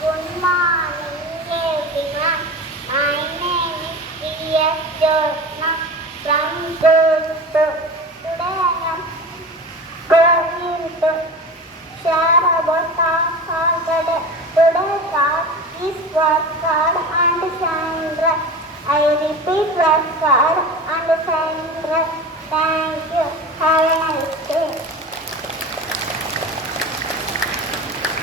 Good morning, everyone. My name is Vignesh from Good. Today I am going to share about our holiday. Today's God is work hard and shine bright. I repeat, work hard and shine bright. Thank you. Have a nice day.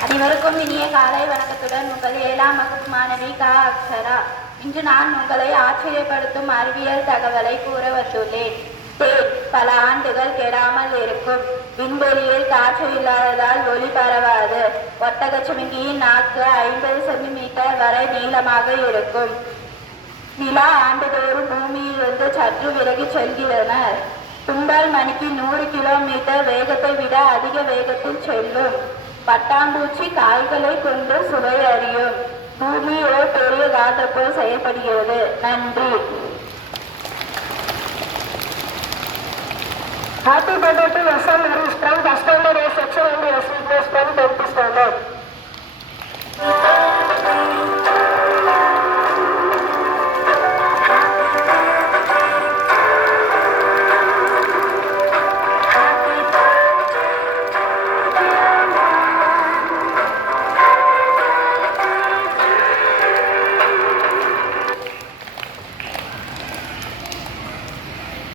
அனைவருக்கும் இனிய காலை வணக்கத்துடன் உங்கள் 7ஆம் வகுப்பு மாணவி கா அக்ஷரா. இன்று நான் உங்களை ஆச்சரியப்படுத்தும் அறிவியல் தகவலை கூற வந்துள்ளேன். தேன் பல ஆண்டுகள் கெடாமல் இருக்கும். விண்வெளியில் காற்று இல்லாததால் ஒளி பரவாது. ஒட்டகச்சிவிங்கியின் நாக்கு 50 சென்டிமீட்டர் வரை நீளமாக இருக்கும். நிலா ஆண்டுதோறும் பூமியிலிருந்து சற்று விலகி செல்கிறனர். தும்பால் மணிக்கு 100 கிலோமீட்டர் வேகத்தை விட அதிக வேகத்தில் செல்லும். பட்டாம்பூச்சி காய்களை கொண்டு சுவை அறியும். பூமி ஒரு பெரிய காந்தப்போல் செயல்படுகிறது. நன்றி. Happy birthday to your son, Vignesh from